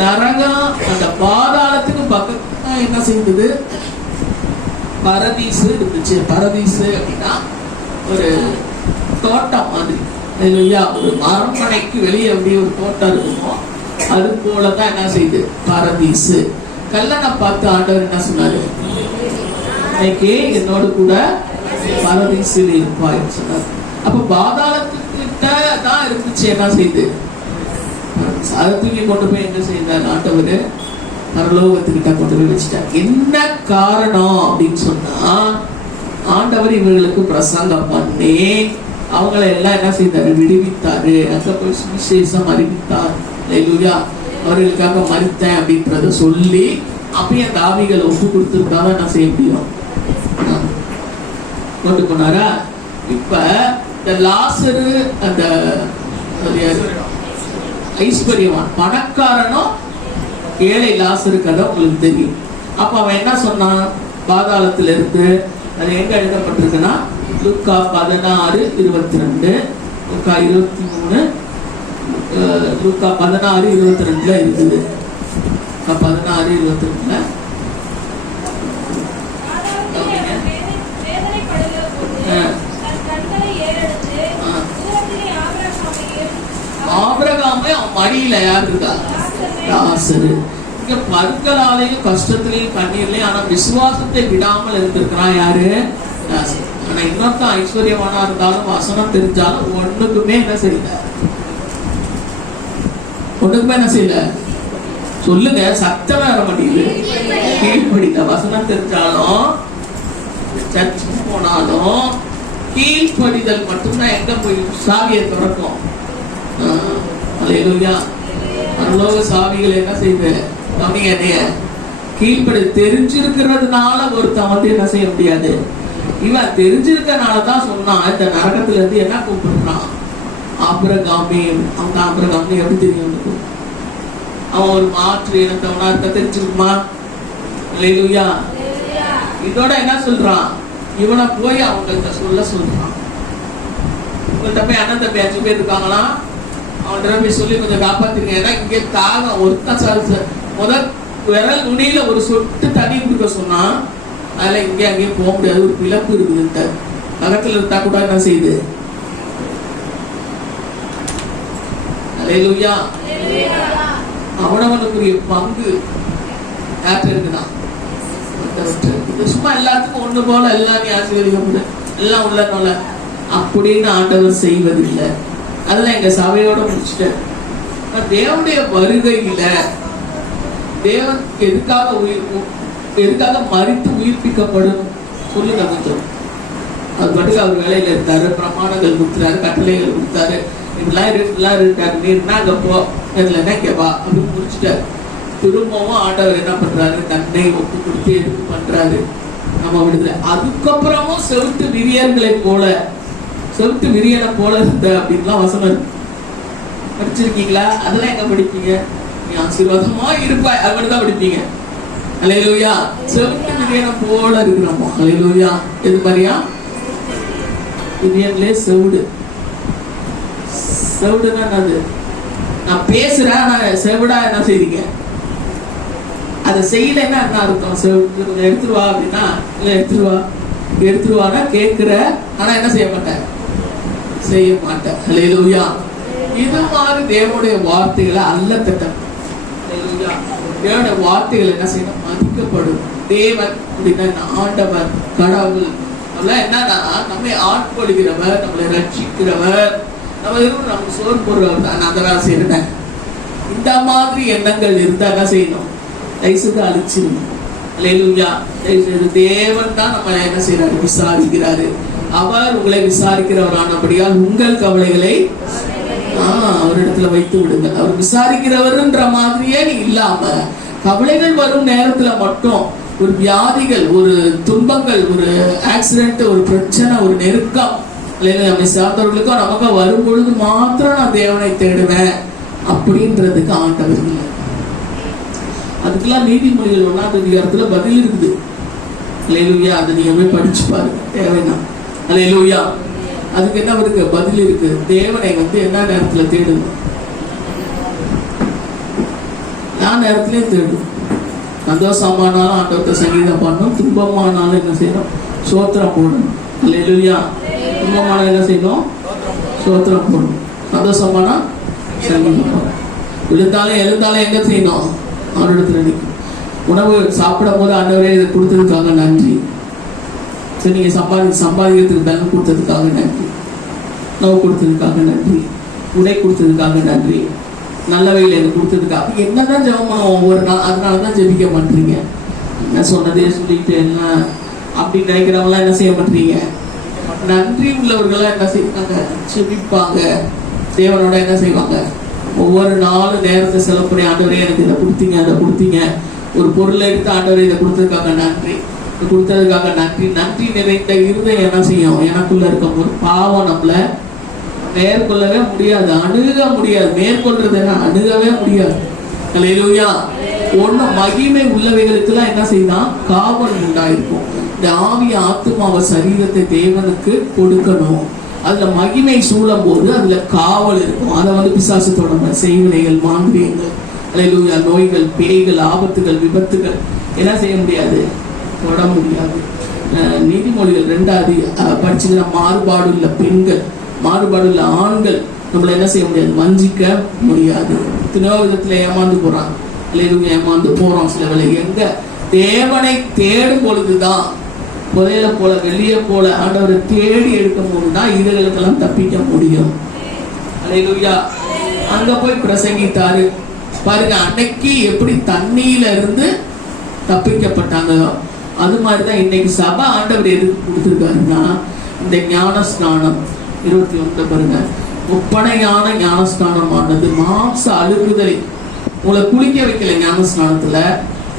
நரகம், அந்த பாதாளத்துக்கு பக்கத்துல என்ன செய்தது, பரதீசு இருந்துச்சு. பரதீசு அப்படின்னா ஒரு தோட்டம் மாதிரி. அல்லேலூயா. ஒரு அரண்மனைக்கு வெளியே அப்படியே ஒரு தோட்டம் இருக்குமோ அது போலதான் என்ன செய்யுது பரதீசு. கல்லனை பார்த்து ஆண்டவர் என்ன சொன்னாரு, இன்னைக்கு என்னோடு கூட பரதீசில் இருப்பாய்ன்னு சொன்னார். அப்ப பாதாளத்துக்கிட்ட தான் இருந்துச்சு. என்ன செய்யுது, அதை தூக்கி கொண்டு போய் என்ன செய்தார் ஆண்டவர், பரலோகத்துக்கிட்ட கொண்டு போய் வச்சுட்டார். என்ன காரணம் அப்படின்னு சொன்னா, ஆண்டவர் இவர்களுக்கு பிரசங்கம் பண்ணி அவங்களை எல்லாம் என்ன செய்தாரு, விடுவித்தாரு. அங்க போய் சுவிசேஷம் அறிவித்தார். அல்லேலூயா. அவர்களுக்காக மரித்தேன் அப்படின்றத சொல்லி அப்படியே அந்த ஆவிகளை ஒப்பு கொடுத்துருக்காதான் என்ன செய்ய முடியும். கொண்டு போனாரா? இப்ப இந்த லாசரு அந்த ஐஸ்வர்யவான் பணக்காரனும் ஏழை லாசரு கதை உங்களுக்கு தெரியும். அப்ப அவன் என்ன சொன்னான்? பாதாளத்துல இருந்து அது எங்க எழுதப்பட்டிருக்குன்னா லூக்கா 16:22, லூக்கா 23, லூக்கா 16:22 இருக்குது. 16:22 ஆபிரகாமே அவன் மடியில யார் இருக்கா? லாசரு. இங்க பற்களாலையும் கஷ்டத்திலையும் கண்ணீர்லயும் ஆனா விசுவாசத்தை விடாமல் இருந்திருக்கிறான் யாரு? லாசரு. ஆனா இன்னொருத்தன் ஐஸ்வர்யவானா இருந்தாலும் வசனம் தெரிஞ்சாலும் ஒண்ணுக்குமே என்ன செய்யல, ஒண்ணுக்குமே என்ன செய்யல சொல்லுங்க, சத்தம் வர மாட்டேங்குது. கீழ்படித்த வசனம் தெரிஞ்சாலும் சர்ச்சுக்கு போனாலும் கீழ்படிதல் மட்டும்தான் எங்க போய் சாவியை திறக்கும். அல்லேலூயா. பரலோக சாவிகள் என்ன செய்யுது? கவனிங்க, கீழ்படி தெரிஞ்சிருக்கிறதுனால ஒருத்தன் வந்து என்ன செய்ய முடியாது. இவன் தெரிஞ்சிருக்கனாலதான் சொன்னான் இந்த நரகத்துல இருந்து என்ன கூப்பிடுறான்? ஆபிரகாமே. அவன் ஆபிரகாமே எப்படி தெரியும்? அவன் ஒரு மாற்று இனத்தவனா இருக்க தெரிஞ்சிருக்குமா? அல்லேலூயா. இதோட என்ன சொல்றான்? இவனை போய் அவங்கள்ட்ட சொல்றான். உங்கள்கிட்ட போய் அண்ணன் தம்பி 5 பேர் இருக்காங்களா, அவன்கிட்ட போய் சொல்லி கொஞ்சம் காப்பாத்திருக்கேன். ஏன்னா இங்கே தாகம் ஒருத்தன் முதல் விரல் நுனியில ஒரு சொட்டு தண்ணி குடிக்க சொன்னா அதுல இங்கே அங்கேயும் போக முடியாது. ஒரு பிளப்பு இருக்குது நகத்துல இருந்தா கூட என்ன செய்யுது? அல்லேலூயா. அவனவனுக்குரிய பங்கு யார்கிட்ட இருக்குன்னா சும்மா எல்லாத்துக்கும் ஒண்ணு போல எல்லாரையும் ஆசீர்வதிக்க எல்லாம் உள்ள அப்படின்னு ஆண்டவர் செய்வதில்லை. அதெல்லாம் எங்க சபையோட முடிச்சுட்டேன். தேவனுடைய வருகையில தேவன் எதுக்காக மரித்து உயிர்ப்பிக்கப்படும் சொல்லுங்க கொஞ்சம். அது பாட்டுக்கு அவர் வேலையில இருந்தாரு, பிரமாணங்கள் கொடுத்தாரு, கட்டளைகள் கொடுத்தாரு, இப்படிலாம் இருக்காரு. நீர்னா அங்க போ, இதுலன்னா இங்க வா அப்படின்னு முடிச்சுட்டாரு. திரும்பவும் ஆண்டவர் என்ன பண்றாரு? தன்னை ஒப்பு கொடுத்து எடுத்து பண்றாரு நம்ம விடுதலை. அதுக்கப்புறமும் செவுட்டு விரியர்களை போல, செவுட்டு விரியனை போல இருந்த அப்படின்லாம் வசனம் படிச்சிருக்கீங்களா? அதெல்லாம் எங்க படிப்பீங்க? நீ ஆசீர்வாதமா இருப்பாய் அப்படிதான் படிப்பீங்க. அல்லேலூயா. செவுட்டு விரியனை போல இருக்கிறோமோ? அல்லேலூயா. எது மாதிரியா? விரியன்லே செவுடு. செவுடுன்னா என்னது? நான் பேசுறேன், நான் செவிடா என்ன செய்றீங்க? அதை செய்யலைன்னா என்ன அர்த்தம்? செவிடு கொஞ்சம் எடுத்துருவா அப்படின்னா இல்லை எடுத்துருவானா கேட்கிற, ஆனா என்ன செய்ய மாட்டேன், செய்ய மாட்டேன். அல்லேலூயா. இது மாதிரி தேவனுடைய வார்த்தைகளை அல்ல திட்டம். தேவனுடைய வார்த்தைகள் என்ன செய்யணும்? மதிக்கப்படும். தேவன் அப்படின்னா ஆண்டவர், கடவுள். அதெல்லாம் என்னன்னா நம்மை ஆட்கொள்கிறவர், நம்மளை ரட்சிக்கிறவர், நம்ம சோறு போடுறவர். நான் அதெல்லாம் செய்யறேன். இந்த மாதிரி எண்ணங்கள் இருந்தா என்ன செய்யணும்? தைசுக்கு அழிச்சிடணும். அல்லேலூயா. தேவன் தான் நம்ம என்ன செய்யறாரு? விசாரிக்கிறாரு. அவர் உங்களை விசாரிக்கிறவரானபடியால் உங்கள் கவலைகளை அவரிடத்துல வைத்து விடுங்கள். அவர் விசாரிக்கிறவர்ன்ற மாதிரியே நீ இல்லாம கவலைகள் வரும் நேரத்துல மட்டும் ஒரு வியாதிகள், ஒரு துன்பங்கள், ஒரு ஆக்சிடென்ட், ஒரு பிரச்சனை, ஒரு நெருக்கம் நம்மை சார்ந்தவர்களுக்கும் நமக்கு வரும் பொழுது மாத்திரம் நான் தேவனை தேடுவேன் அப்படின்றதுக்கு ஆண்டவர் இல்லை. அதுக்கெல்லாம் நீதிமொழிகள் 1ஆம் அதிகாரத்துல பதில் இருக்குது. அல்லேலூயா. அதை நீங்க போய் படிச்சு பாருங்க தேவைன்னா. அல்லேலூயா. அதுக்கு என்ன இருக்கு? பதில் இருக்கு. தேவனை என்ன நேரத்துல தேடணும்? நான் நேரத்திலே தேடும். சந்தோஷமானாலும் ஆண்டவர்கிட்ட சங்கீதம் பண்ணணும், துன்பமானாலும் என்ன செய்யணும்? சோத்திரம் போடணும். அல்லேலூயா. துன்பமானாலும் என்ன செய்யணும்? சோத்திரம் போடணும். சந்தோஷமானா சங்கீதம் போடணும். எழுந்தாலும் எங்க செய்யணும்? அவரிடத்துல நிற்கும். உணவு சாப்பிடும் போது ஆண்டவரே இதை கொடுத்ததுக்காக நன்றி. சரி, நீங்க சம்பாதிக்கிறதுக்கு பலன் கொடுத்ததுக்காக நன்றி, உணவு கொடுத்ததுக்காக நன்றி, உடை கொடுத்ததுக்காக நன்றி, நல்ல வகையில் எனக்கு கொடுத்ததுக்காக. என்னதான் ஜெபம் பண்ணுவோம் ஒவ்வொரு நாள். அதனாலதான் ஜெபிக்க மாட்டீங்க. என்ன சொன்னதே சொல்லிட்டு என்ன அப்படின்னு நினைக்கிறவங்களாம் என்ன செய்ய மாட்டீங்க? நன்றி உள்ளவர்களாம் என்ன செய்வாங்க? ஜெபிப்பாங்க. தேவனோட என்ன செய்வாங்க? ஒவ்வொரு நாளும் நேரத்தை செலவு பண்ணி ஆண்டவரே எனக்கு இதை கொடுத்தீங்க, அதை கொடுத்தீங்க. ஒரு பொருளை எடுத்து ஆண்டவரே இதை கொடுத்ததுக்காக நன்றி. கொடுத்ததுக்காக நன்றி. நன்றி நிறைந்த இருதயம் என்ன செய்யும்? எனக்குள்ள இருக்கும்போது பாவம் நம்மள மேற்கொள்ளவே முடியாது, அணுக முடியாது. மேற்கொள்றது என்ன? அணுகவே முடியாது. அல்லேலூயா. ஒண்ணு மகிமை உள்ளவைகளுக்கெல்லாம் என்ன செய்யலாம்? காவல் உண்டாயிருக்கும். இந்த ஆவிய ஆத்துமாவ சரீரத்தை தேவனுக்கு கொடுக்கணும். அதுல மகிமை சூழும் போது அதுல காவல் இருக்கும். அதை வந்து பிசாசு தொடர்ந்த செய்வினைகள், மாந்திரியங்கள், அல்லேலூயா, நோய்கள், பேய்கள், ஆபத்துகள், விபத்துகள் என்ன செய்ய முடியாது? தொட முடியாது. நீதிமொழிகள் 2 படிச்சுக்கிற மாறுபாடு உள்ள பெண்கள், மாறுபாடு உள்ள ஆண்கள் நம்மளை என்ன செய்ய முடியாது? வஞ்சிக்க முடியாது. எத்தனையோ விதத்துல ஏமாந்து போறாங்க. அல்லேலூயா, ஏமாந்து போறோம். சில வேளை எங்க தேவனை தேடும் பொழுதுதான், புதையல போல வெளியே போல ஆண்டவரை தேடி எடுக்கும் போதுதான் இதுகளுக்கெல்லாம் தப்பிக்க முடியும். அல்லேலூயா. அங்க போய் பிரசங்கித்தாரு பாருங்க. அன்னைக்கு எப்படி தண்ணியில இருந்து தப்பிக்கப்பட்டாங்க, அது மாதிரிதான் இன்னைக்கு சபை ஆண்டவர் எதுக்கு கொடுத்துருக்காருன்னா, இந்த ஞான ஸ்நானம் 21 பாருங்க. முப்படையான ஞான ஸ்நானமானது மாம்ச அழுகுதலை உங்களை குளிக்க வைக்கல. ஞான ஸ்நானத்துல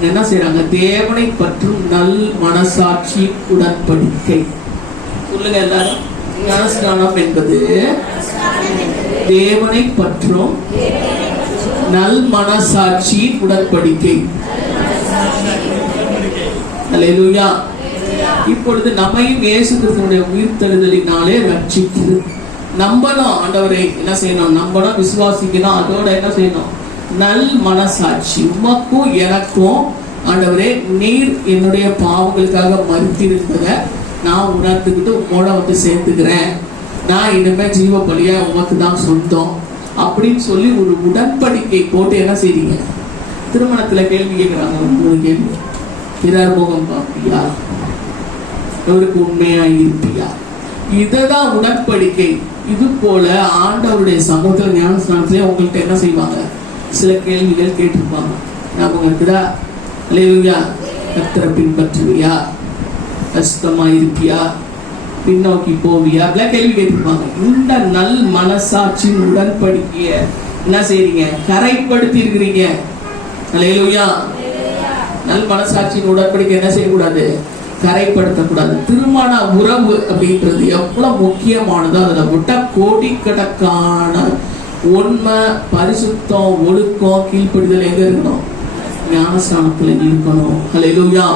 என்ன செய்யறாங்க? தேவனை பற்றும் நல் மனசாட்சி உடன்படிக்கை. சொல்லுங்க எல்லாரும். ஞான ஸ்நானம் என்பது தேவனை பற்றும் நல் மனசாட்சி உடன்படிக்கை. அல்லேலூயா. இப்பொழுது நம்மையும் இயேசு கிறிஸ்துவினுடைய உயிர்த்தெழுதலினாலே ரட்சிக்குது. நம்பணும். ஆண்டவரை என்ன செய்யணும்? நம்பணும், விசுவாசிக்கணும். அதோட என்ன செய்யணும்? நல் மனசாட்சி. உமக்கும் எனக்கும் ஆண்டவரே, நீர் என்னுடைய பாவங்களுக்காக மறுத்திருந்தத நான் உணர்ந்துக்கிட்டு உங்களோட வந்து சேர்த்துக்கிறேன். நான் இனிமே ஜீவ பலியா உமக்கு தான் சொந்தம் அப்படின்னு சொல்லி ஒரு உடன்படிக்கை போட்டு என்ன செய்றீங்க? திருமணத்துல கேள்வி கேட்கிறாங்க. ஒரு கேள்வி, பிறர் முகம் பார்ப்பியா? அவருக்கு உண்மையா இருப்பியா? இததான் உடன்படிக்கை. இது போல ஆண்டவருடைய சமூகத்தில் ஞான ஸ்நானத்திலே உங்கள்கிட்ட என்ன செய்வாங்க? சில கேள்விகள் கேட்டிருப்பாங்க. ஞாபகம் இருக்குதா? அல்லேலூயா. கர்த்தரை பின்பற்றுவியா? கஷ்டமா இருப்பியா? பின்னோக்கி போவியா? அப்படிலாம் கேள்வி கேட்டிருப்பாங்க. இந்த நல் மனசாட்சி உடன்படிக்கைய என்ன செய்றீங்க? கரைப்படுத்தி இருக்கிறீங்க. அல்லேலூயா. நல் மனசாட்சியின் உடன்படிக்கை என்ன செய்யக்கூடாது? கரைப்படுத்தக்கூடாது. திருமண உறவு அப்படின்றது எவ்வளவு முக்கியமானதோ அதுல விட்ட கோடிக்கணக்கான உண்மை, பரிசுத்தம், ஒழுக்கம், கீழ்ப்படிதல் எங்க இருக்கணும்? ஞானஸ்நானத்துல இருக்கணும். ஹல்லேலூயா,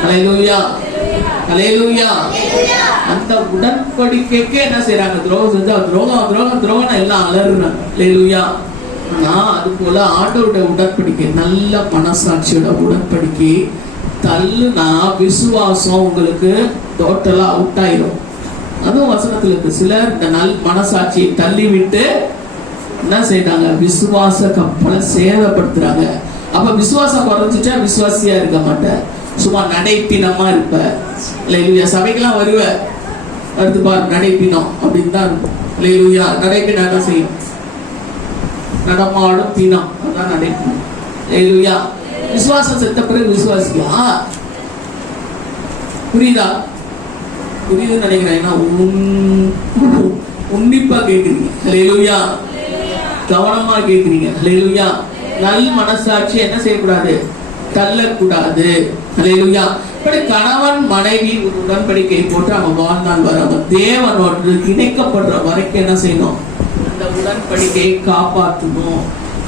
ஹல்லேலூயா, ஹல்லேலூயா. அந்த உடன்படிக்கைக்கு என்ன செய்யறாங்க? துரோகம் செஞ்சா துரோகம் துரோகம் துரோகம் எல்லாம் அலறுறாங்க. ஹல்லேலூயா. ஆனா அது போல ஆண்டவருடைய உடன்படிக்கை, நல்ல மனசாட்சியோட உடன்படிக்கை தள்ளுனா விசுவாசம் உங்களுக்கு டோட்டலா அவுட் ஆயிரும். அதுவும் வசனத்துல இருக்கு. சிலர் இந்த நல் மனசாட்சியை தள்ளி விட்டு என்ன செய்யறாங்க? விசுவாச கப்பலை சேதப்படுத்துறாங்க. அப்ப விசுவாசம் குறைஞ்சிட்டா விசுவாசியா இருக்க மாட்டேன், சும்மா நடைப்பினமா இருப்ப. இல்லையா? சபைக்கெல்லாம் வருவ, அடுத்து பாரு நடைப்பினம் அப்படின்னு தான் இருக்கும். இல்லையா? நடைப்பினம் என்ன செய்யும்? நடமாடும் பினம், அதான் நடைப்பினம். இல்லையா? விசுவாசம் செத்த பிறகு விசுவாசியா? புரியுதா? புரியுதுன்னு நினைக்கிறேன். ஏன்னா உன்னிப்பா கேட்குறீங்க. ஹல்லேலூயா. கவனமா கேட்குறீங்க. ஹல்லேலூயா. நல் மனசாட்சி என்ன செய்யக்கூடாது? தள்ளக்கூடாது. ஹல்லேலூயா. இப்படி கணவன் மனைவி ஒரு உடன்படிக்கை போட்டு அவன் வாழ்நாள் வர அவன் தேவனோடு இணைக்கப்படுற வரைக்கும் என்ன செய்யணும்? அந்த உடன்படிக்கையை காப்பாற்றணும்.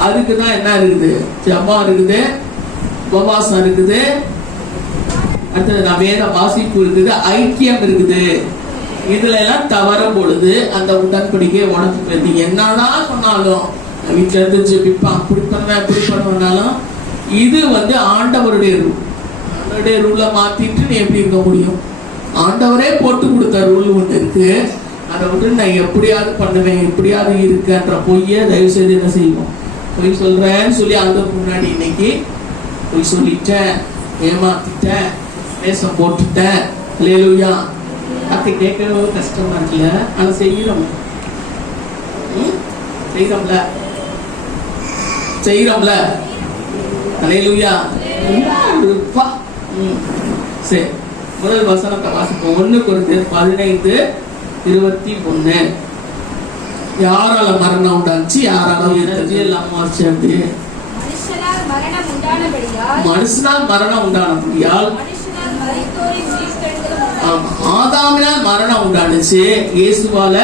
அதுக்குதான் என்ன இருக்குது? ஜெபம் இருக்குது, உபவாசம் இருக்குது, அடுத்தது வேத வாசிப்பு இருக்குது, ஐக்கியம் இருக்குது. இதுல எல்லாம் தவறும் பொழுது அந்த உடன்படிக்கையை உடச்சு போயிடுது. என்னதான் சொன்னாலும் வீட்டுல இருந்து ஜெபிப்பான், அப்படி பண்ணுவேன் இப்படி பண்ணுவேனாலும் இது வந்து ஆண்டவருடைய ரூல். ஆண்டவருடைய ரூலை மாத்திட்டு நீ எப்படி இருக்க முடியும்? ஆண்டவரே போட்டு கொடுத்த ரூல் ஒன்று இருக்கு. அதை விட்டு நான் எப்படியாவது பண்ணுவேன், எப்படியாவது இருக்குன்ற பொய்ய தயவு செய்து என்ன செய்வோம்? பொய் சொல்றேன்னு சொல்லி அந்த முன்னாடி இன்னைக்கு பொய் சொல்லிட்டேன், ஏமாத்திட்டேன், பேச போட்டுட்டேன். அல்லேலூயா. அதை கேட்கவே கஷ்டமா இருக்குல்ல, ஆனா செய்யறோம். செய்யறோம்ல, செய்யறோம்ல. அல்லேலூயா. சரி, முதல் வசனத்தை வாசிப்போம். 1 கொரிந்தியர் 15:21. யாரால மரணம் உண்டாச்சு? யாரால அம்மாச்சு? அப்படி மனுஷனால் மரணம் உண்டானபடியால் ஆமா, ஆதாமினால் மரணம் உண்டானுச்சு, இயேசுவால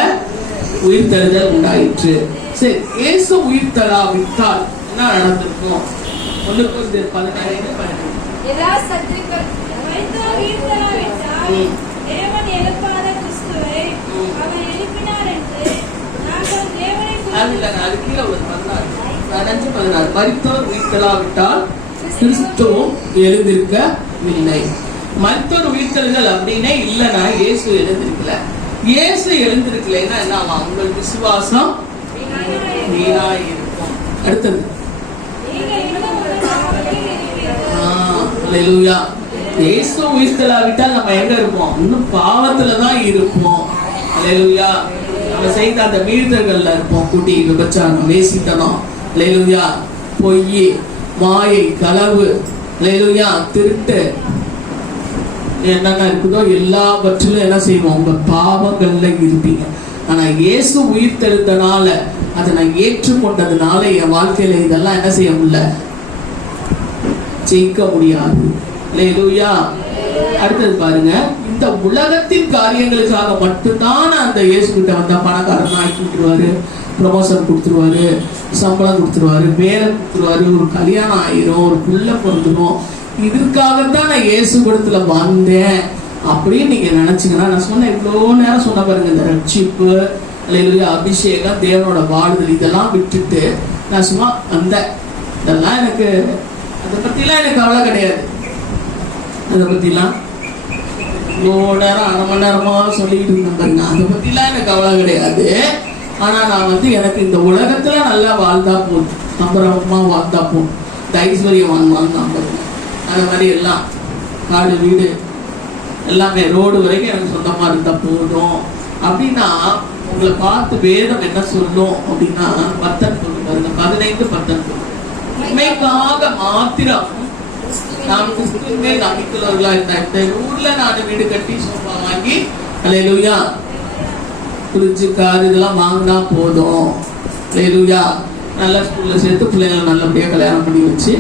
உயிர்த்தெழுதல் உண்டாயிற்று. சரி, இயேசு உயிர்த்தெழாவிட்டால் என்ன நடந்திருக்கும்? 1 Corinthians 16:12. தேவன் எழுப்பாத கிறிஸ்துவை அவர் எழுப்பினார் என்று நாங்கள் தேவனை அது கீழே உள்ளது 15:16. மரித்தோர் உயிர்த்தெழாவிட்டால் கிறிஸ்துவும் எழுந்திருக்கவில்லை. மரித்தோர் உயிர்த்தெழுதல் அப்படின்னே இல்லைன்னா இயேசு எழுந்திருக்கல. இயேசு எழுந்திருக்கலைன்னா என்ன ஆகும்? உங்கள் விசுவாசம் வீணாய் இருக்கும். அடுத்தது அல்லேலூயா. இயேசு உயிர்த்தெழாவிட்டால் நம்ம எங்க இருப்போம்? இன்னும் பாவத்துலதான் இருப்போம். அல்லேலூயா. நம்ம செய்த அந்த மீறுதல்கள்ல இருப்போம். குடி, விபச்சாரம், வேசித்தனம், அல்லேலூயா, பொய், மாயை, களவு, அல்லேலூயா, திருட்டு, என்னென்ன இருக்குதோ எல்லாவற்றிலும் என்ன செய்வோம்? உங்க பாவங்கள்ல இருப்பீங்க. ஆனா இயேசு உயிர்த்தெழுந்தனால, அதை நான் ஏற்றுக்கொண்டதுனால என் வாழ்க்கையில இதெல்லாம் என்ன செய்ய முடியல? ஜெயிக்க முடியாது. அல்லேலூயா. அடுத்தது பாருங்க, இந்த உலகத்தின் காரியங்களுக்காக மட்டும்தான் அந்த இயேசு கிட்ட வந்தா பணக்காரன் ஆக்கி கொடுத்துருவாரு, ப்ரமோஷன் கொடுத்துருவாரு, சம்பளம் கொடுத்துருவாரு, வேலை கொடுத்துருவாரு, ஒரு கல்யாணம் ஆயிரும், ஒரு புள்ள பிறந்துடும், இதற்காகத்தான் நான் இயேசு கூடத்துல வந்தேன் அப்படின்னு நீங்க நினைச்சீங்கன்னா, நான் சொன்ன இவ்வளோ நேரம் சொன்ன பாருங்க, இந்த ரட்சிப்பு, அல்லேலூயா, அபிஷேகம், தேவனோட வாழுதல், இதெல்லாம் விட்டுட்டு நான் சும்மா அந்த இதெல்லாம் எனக்கு அதை பத்திலாம் எனக்கு கவலை கிடையாது. அதை பத்திலாம் இவ்வளோ நேரம் 1/2 மணி நேரமா சொல்லிட்டு இருந்தேன் பாருங்க, அதை பத்திலாம் எனக்கு கவலை கிடையாது. ஆனா நான் எனக்கு இந்த உலகத்துல நல்லா வாழ்ந்தா போதும், சம்பரமா வாழ்ந்தா போதும், ஐஸ்வர்யம் வாழ்ந்தான் பாருங்க, அந்த மாதிரி எல்லாம் காடு வீடு எல்லாமே ரோடு வரைக்கும் எனக்கு சொந்தமா இருந்தா போதும் அப்படின்னா, உங்களை பார்த்து வேதம் என்ன சொல்லும் அப்படின்னா 15:19 உண்மைக்காக மாத்திரம் நாம் கிறிஸ்துவின் மேல் நம்பிக்கையுள்ளவர்களா இருந்தா, இந்த ஊர்ல நான் வீடு கட்டி சோஃபா வாங்கி, அல்லேலூயா, ஃப்ரிட்ஜ், கார் இதெல்லாம் வாங்கினா போதும், அல்லேலூயா, நல்ல ஸ்கூல்ல சேர்த்து பிள்ளைங்களை நல்லபடியா கல்யாணம் பண்ணி வச்சு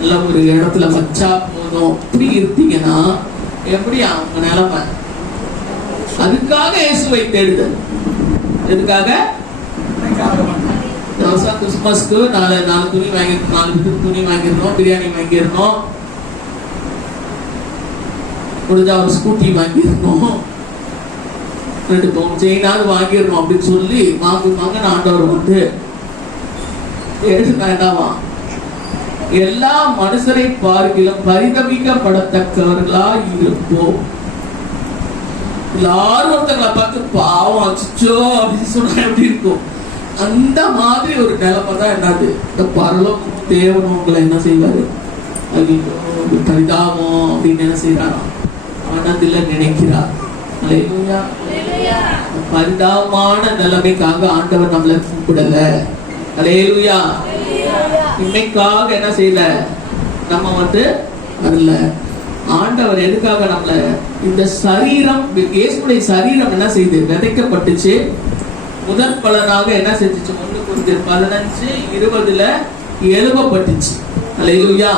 நல்ல ஒரு இடத்துல வச்சா போதும், இப்படி இருந்தீங்கன்னா எப்படி அவங்க நிலைமை? அதுக்காக இயேசுவை தேடுதல். எதுக்காக? கிறிஸ்துமஸ்க்கு 4 துணி வாங்கிருக்கோம், 4 பேருக்கு துணி வாங்கிருந்தோம், பிரியாணி வாங்கிருந்தோம், முடிஞ்சா ஒரு ஸ்கூட்டி வாங்கிருந்தோம், 2 பவுன் செயினாவது வாங்கிடணும் அப்படின்னு சொல்லி வாங்க ஆண்டவர் வந்து வேண்டாமா? எல்லா மனுஷரை பார்க்கிலும் பரிதபிக்கப்படத்தக்கவர்களா இருப்போம். எல்லாரும் ஒருத்தங்களை பார்த்து பாவம் அச்சோ அப்படின்னு சொன்னா எப்படி இருக்கும்? அந்த மாதிரி ஒரு நிலைமை தான் என்னது, இந்த பரலோக தேவன் உங்களை என்ன செய்வாரு? பரிதாபம் அப்படின்னு என்ன செய்யறாராம்? மனதில் நினைக்கிறார். அல்லேலூயா. பரிதாபமான நிலைமைக்காக ஆண்டவர் நம்மளை கூப்பிடல. அல்லேலூயா. இன்னைக்காக என்ன செய்யல, நம்ம வரல. ஆண்டவர் எதுக்காக நம்மள, இந்த சரீரம், இயேசுடைய சரீரம் என்ன செய்து விதைக்கப்பட்டுச்சு, முதல் பலனாக என்ன செஞ்சுச்சு? 1 Corinthians 15:20 எழுப்பப்பட்டுச்சு. அல்லேலூயா.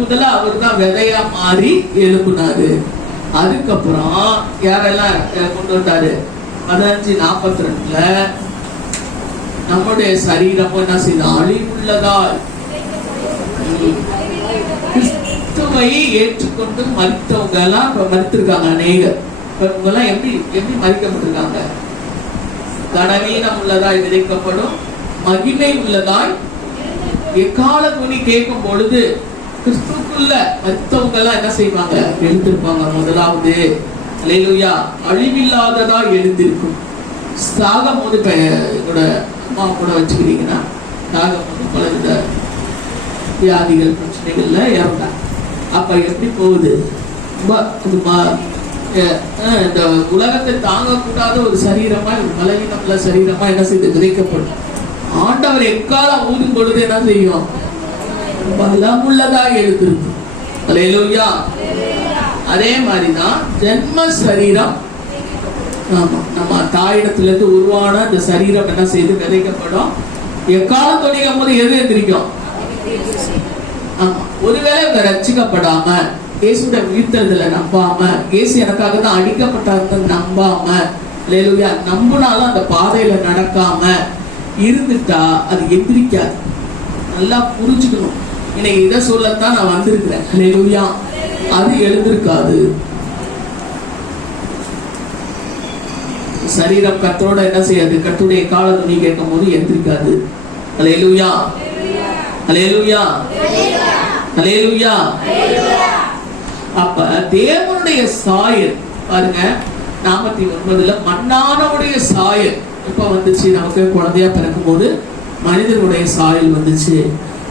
முதல்ல அவர் தான் விதையா மாறி எழுப்புனாரு. அதுக்கப்புறம் யாரெல்லாம் கொண்டு வந்தாரு? 15:42 நம்முடைய சரீரமும் என்ன செய்த? அழிவுள்ளதால் கிறிஸ்துவை ஏற்றுக்கொண்டு மரித்தவங்க எல்லாம் இப்ப மரித்திருக்காங்க. அநேகர் இவங்க எல்லாம் எப்படி மரிக்கப்பட்டிருக்காங்க? கனவீனம் உள்ளதாய் விதைக்கப்படும், மகிமை உள்ளதாய் எக்கால துணி கேட்கும் பொழுது கிறிஸ்துக்குள்ள மரித்தவங்க எல்லாம் என்ன செய்வாங்க? எழுந்திருப்பாங்க. முதலாவது அல்லேலூயா, அழிவில்லாததா எழுந்திருக்கும். சாகம் போது இப்ப என்னோட அம்மா கூட வச்சுக்கிறீங்கன்னா, சாகம் போது பல வித வியாதிகள் பிரச்சனைகள்ல இறந்தாங்க. அப்ப எப்படி போகுது? இந்த உலகத்தை தாங்கக்கூடாத ஒரு சரீரமா, ஒரு பலவீனமுள்ள சரீரமா என்ன செய்து விதைக்கப்படும். ஆண்டவர் எக்காலம் ஊதும் பொழுது என்ன செய்யும்? பலமுள்ளதா எழுந்திருக்கும். அல்லேலூயா. அதே மாதிரிதான் ஜென்ம சரீரம், ஆமா, நம்ம தாயிடத்துல இருந்து உருவான இந்த சரீரம் என்ன செய்து விதைக்கப்படும். எக்காலம் தொழிக்கும் போது எது எந்திரிக்கும்? ஆமா. ஒருவேளை இவங்க ரட்சிக்கப்படாம இயேசுடைய உயிர்த்தெழுதலை நம்பாம, இயேசு எனக்காக தான் அடிக்கப்பட்டாருன்னு நம்பாம, அல்லேலூயா, நம்பினாலும் அந்த பாதையில நடக்காம இருந்துட்டா அது எந்திரிக்காது. நல்லா புரிஞ்சுக்கணும். இன்னைக்கு இதை சொல்லத்தான் நான் வந்திருக்கிறேன். அல்லேலூயா, அது எழுந்திருக்காது. சரீரம் கத்தரோட என்ன செய்யாது? கத்துடைய கால துணி கேட்கும் போது எந்திரிக்காது. அல்லேலூயா, அல்லேலூயா, அல்லேலூயா. அப்ப தேவனுடைய சாயல் பாருங்க, 49 மன்னானவுடைய சாயல் எப்ப வந்துச்சு? நமக்கு குழந்தையா பிறக்கும் போது மனிதனுடைய சாயல் வந்துச்சு.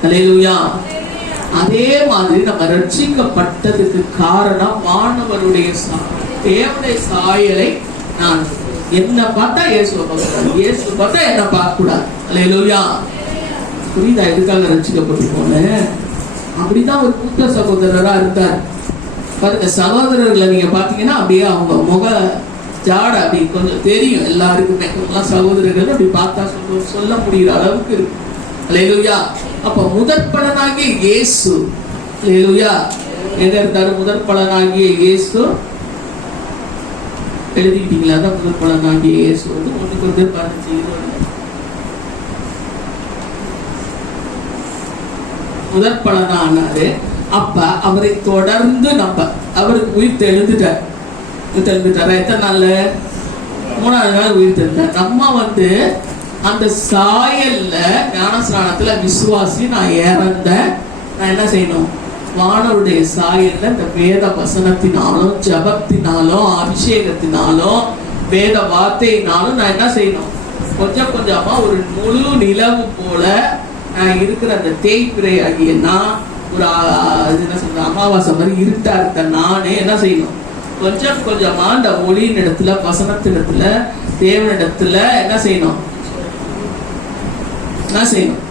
அல்லேலூயா. அதே மாதிரி நம்ம ரட்சிக்கப்பட்டதுக்கு காரணம் மாணவருடைய தேவனுடைய சாயலை. நான் என்ன பார்த்தா இயேசுவை பார்க்கக்கூடாது, இயேசு பார்த்தா என்ன பார்க்க கூடாது. அல்லேலூயா. புரியுதா எதுக்காக ரட்சிக்கப்பட்டிருக்கோம்? அப்படிதான் ஒரு மூத்த சகோதரரா இருந்தார் பாருங்க. சகோதரர்களை நீங்க பாத்தீங்கன்னா அப்படியே அவங்க முக ஜாட அப்படி கொஞ்சம் தெரியும் எல்லாருக்குமே. சகோதரர்கள் அப்படி பார்த்தா சொல்ல முடிகிற அளவுக்கு இருக்கு. அல்லேலூயா. அப்ப முதற்பலனாகிய இயேசு, அல்லேலூயா, எங்க இருந்தாரு? முதற்பலனாகிய இயேசு எழுதிக்கிட்டீங்களா? தான் முதற்பலனாகிய இயேசு வந்து 1 முதற்பலனானாரு. அப்ப அவரை தொடர்ந்து நம்ம அவருக்கு உயிர் தெழுந்துட்டார். எத்தனை நாள்ல? 3ஆவது நாள் உயிர் தெழுந்தார். நம்ம வந்து அந்த சாயல்ல ஞானஸ்நானத்துல விசுவாசி, நான் இறந்த, நான் என்ன செய்யணும்? வானவருடைய சாயல்ல இந்த வேத வசனத்தினாலும் ஜபத்தினாலும் அபிஷேகத்தினாலும் வேத வார்த்தையினாலும் நான் என்ன செய்யணும்? கொஞ்சம் கொஞ்சமா ஒரு முழு நிலவு போல நான் இருக்கிற அந்த தேய்பிரை ஆகியன்னா ஒரு என்ன சொல்ற அமாவாசை மாதிரி இருட்டா இருக்க நானே என்ன செய்யணும்? கொஞ்சம் கொஞ்சமா அந்த ஒளியின் இடத்துல, வசனத்திடத்துல, தேவனிடத்துல என்ன செய்யணும்? என்ன செய்யணும்?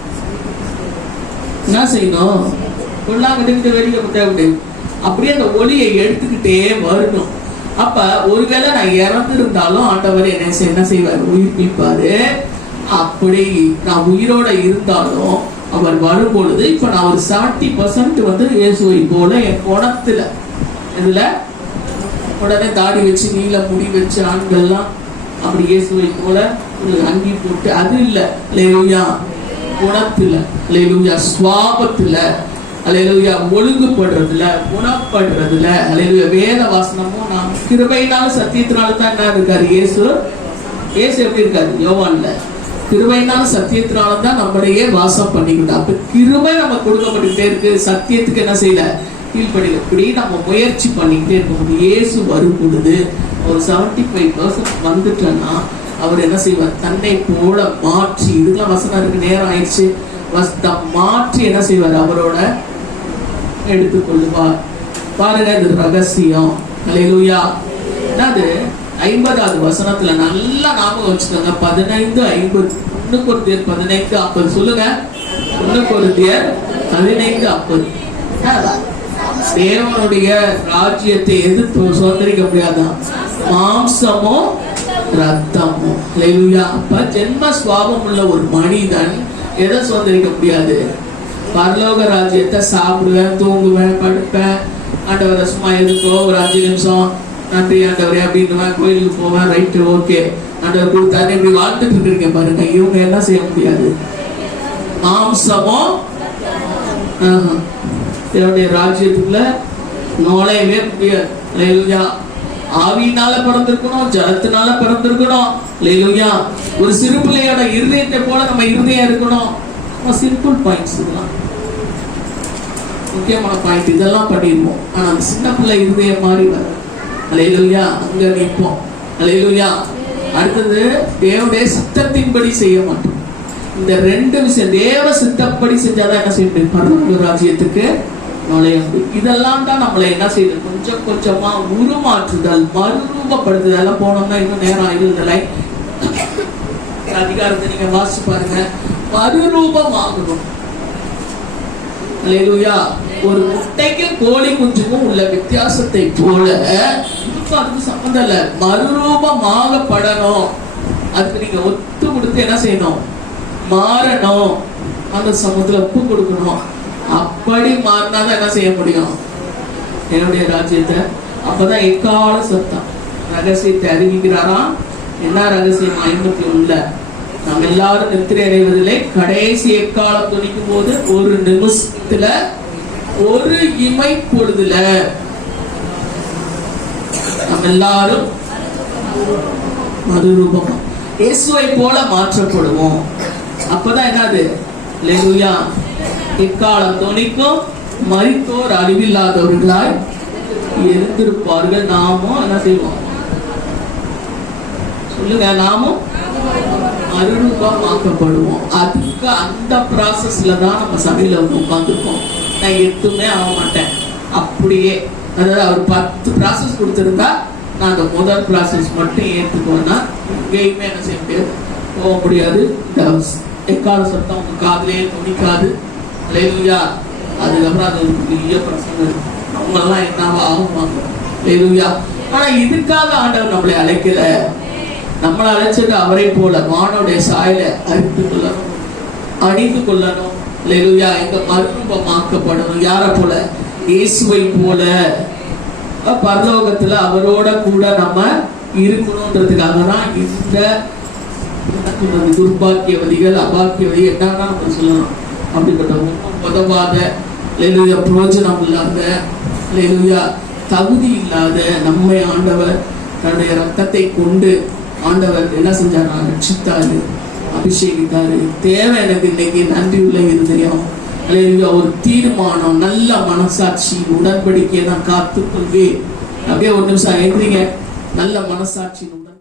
என்ன செய்யணும்? கொள்ளாங்கிட்டு வெளியில தேவை. அப்படியே அந்த ஒளியை எடுத்துக்கிட்டே வரணும். அப்ப ஒருவேளை நான் இறந்திருந்தாலும் ஆண்டவர் என்ன செய்வார்? உயிர்ப்பிப்பாரு. அப்படி நான் உயிரோட இருந்தாலும் அவர் வரும் பொழுது, இப்ப நான் ஒரு 70% வந்து இயேசுவை போல என் குணத்துல, இதுல உடனே தாடி வச்சு நீல முடி வச்சு ஆண்கள்லாம் அப்படி இயேசுவை போல ஒரு அங்கி போட்டு, அது இல்ல. அல்லேலூயா. குணத்துல, அல்லேலூயா, சுவாபத்துல, அல்லேலூயா, ஒழுங்குபடுறதுல, குணப்படுறதுல, அல்லேலூயா, வேத வாசனமும் நாம் கிருபையினாலும் சத்தியத்தினாலும் தான் என்ன இருக்காரு? இயேசு. இயேசு எப்படி இருக்காரு? யோவான்ல கிருபையினாலும் சத்தியத்தினாலும் தான் நம்மளையே வாசம் பண்ணிக்கிட்டோம். அப்ப கிருபை நம்ம கொடுக்கப்பட்டுக்கிட்டே இருக்கு. சத்தியத்துக்கு என்ன செய்யல? கீழ்படியில. இப்படி நம்ம முயற்சி பண்ணிக்கிட்டே இருக்கும். இயேசு வரும் பொழுது ஒரு 75% வந்துட்டோன்னா அவர் என்ன செய்வார்? தன்னை போல மாற்றி, இதுக்கெல்லாம் வசனம் இருக்கு, நேரம் ஆயிடுச்சு, மாற்றி என்ன செய்வார்? அவரோட எடுத்துக்கொள்ளுவார். பாருங்க, இது ரகசியம். அல்லேலூயா. அது 50வது வசனத்துல நல்லா ஞாபகம் வச்சுக்கோங்க. 15:50. 1 கொரிந்தியர் 15:50 சொல்லுங்க. 1 கொரிந்தியர் 15:50. தேவனுடைய ராஜ்யத்தை எதிர்த்து சுதந்திரிக்க முடியாதான்? மாம்சமோ ரத்தமோ. அல்லேலூயா. அப்ப ஜென்ம சுவாபம் உள்ள ஒரு மனிதன் எதை சுதந்திரிக்க முடியாது? பரலோக ராஜ்யத்தை சாப்பிடுவேன், தூங்குவேன், படுப்பேன், ஆண்டவரை சும்மா எதுக்கோ ஒரு 5 நிமிஷம் நன்றி ஆண்டவரே அப்படின்னு கோயிலுக்கு போவேன், ரைட்டு, ஓகே, ஆண்டவர் கொடுத்தாரு, இப்படி வாழ்ந்துட்டு இருக்கீங்க பாருங்க. இவங்க என்ன செய்ய முடியாது? மாம்சமோ தேவனுடைய ராஜ்யத்துக்குள்ள நுழையவே முடியாது. அல்லேலூயா. ஆவியினால பிறந்திருக்கணும், ஜலத்தினால பிறந்திருக்கணும். அல்லேலூயா. ஒரு சிறு பிள்ளையோட இருதயத்தை போல நம்ம இருதயம் இருக்கணும். சிம்பிள் பாயிண்ட்ஸ், இதெல்லாம் முக்கியமான பாயிண்ட். இதெல்லாம் பண்ணிடுவோம். ஆனா அந்த சின்ன பிள்ளை இருதயம் மாறி வர. அல்லேலூயா. அங்க நிற்போம். அல்லேலூயா. அடுத்தது, தேவனுடைய சித்தத்தின்படி செய்ய மாட்டோம். இந்த 2 விஷயம், தேவ சித்தப்படி செஞ்சாதான் என்ன செய்ய முடியும்? பரலோக ராஜ்யத்துக்கு நுழைய முடியும். இதெல்லாம் தான் நம்மளை என்ன செய்யுது? கொஞ்சம் கொஞ்சமா உருமாற்றுதல், மறுரூபப்படுத்துதல். போனோம்னா இன்னும் நேரம் ஆயிடுதலை. அதிகாரத்தை நீங்க வாசிச்சு பாருங்க. மறுரூபம் ஆகணும். அல்லேலூயா. ஒரு முட்டைக்கும் கோழி குஞ்சுக்கும் உள்ள வித்தியாசத்தை போல அதுக்கு சம்பந்தம் இல்ல. மறுரூபமாகப்படணும். அதுக்கு நீங்க ஒத்து கொடுத்து என்ன செய்யணும்? மாறணும். அந்த சமூகத்துல ஒப்பு கொடுக்கணும். அப்படி மாறினாதான் என்ன செய்ய முடியும்? என்னுடைய ராஜ்யத்தை. அப்பதான் எக்கால சத்தம் ரகசியத்தை அறிவிக்கிறாராம். என்ன ரகசியம்? 51ல நாம் எல்லாரும் நித்திரை அடைவதில்லை, கடைசி எக்காலம் துணிக்கும் போது ஒரு நிமிஷத்துல ஒரு இமை பொழுதுல நாம் எல்லாரும் மறுரூபமா இயேசுவை போல மாற்றப்படுவோம். அப்பதான் என்னது? அல்லேலூயா. எக்காலம் துணிக்கும், மரித்தோர் அழிவில்லாதவர்களாய் எழுந்திருப்பார்கள். நாமும் என்ன செய்வோம்? சொல்லுங்க. நாமும் மறுரூபமாக்கப்படுவோம். அதுக்கு அந்த ப்ராசஸ்ல தான் நம்ம சபையில உட்காந்துருக்கோம். நான் எதுவுமே ஆக மாட்டேன் அப்படியே. அதாவது அவர் 10 ப்ராசஸ் கொடுத்துருந்தா நான் அந்த முதல் ப்ராசஸ் மட்டும் ஏற்றுக்குவேன்னா எங்கேயுமே என்ன செய்ய முடியாது, போக முடியாது. இந்த எக்கால சத்தம் உங்க காதலே துணிக்காது. அல்லேலூயா. அதுக்கப்புறம் அது ஒரு பெரிய பிரச்சனை. அவங்கெல்லாம் என்னவா ஆகுவாங்க. அல்லேலூயா. ஆனா இதுக்காக ஆண்டவர் நம்மளை அழைக்கல. நம்மளை அழைச்சது அவரை போல வானோடைய சாயல அறிந்து கொள்ளணும், அணிந்து கொள்ளணும். அல்லேலூயா. எங்க மறுரூபமாக்கப்படணும். யாரை போல? இயேசுவை போல. பரலோகத்துல அவரோட கூட நம்ம இருக்கணும்ன்றதுக்காக தான் இந்த துர்பாக்கியவதிகள் அபாக்கியவதி என்னன்னா நம்ம சொல்லலாம். அப்படிப்பட்ட உதவாத, அல்லேலூயா, பிரயோஜனம் இல்லாத, அல்லேலூயா, தகுதி இல்லாத நம்மை ஆண்டவர் தன்னுடைய ரத்தத்தை கொண்டு ஆண்டவர் என்ன செஞ்சாரா? ரட்சித்தாரு, அபிஷேகித்தாரு. தேவை எனக்கு இன்னைக்கு நன்றி உள்ள இருதயம், அல்லேலூயா, ஒரு தீர்மானம், நல்ல மனசாட்சி, உடன்படிக்கையை நான் காத்துக்கொள்வேன். அப்படியே ஒரு நிமிஷம் எழுதுறீங்க. நல்ல மனசாட்சி உடன்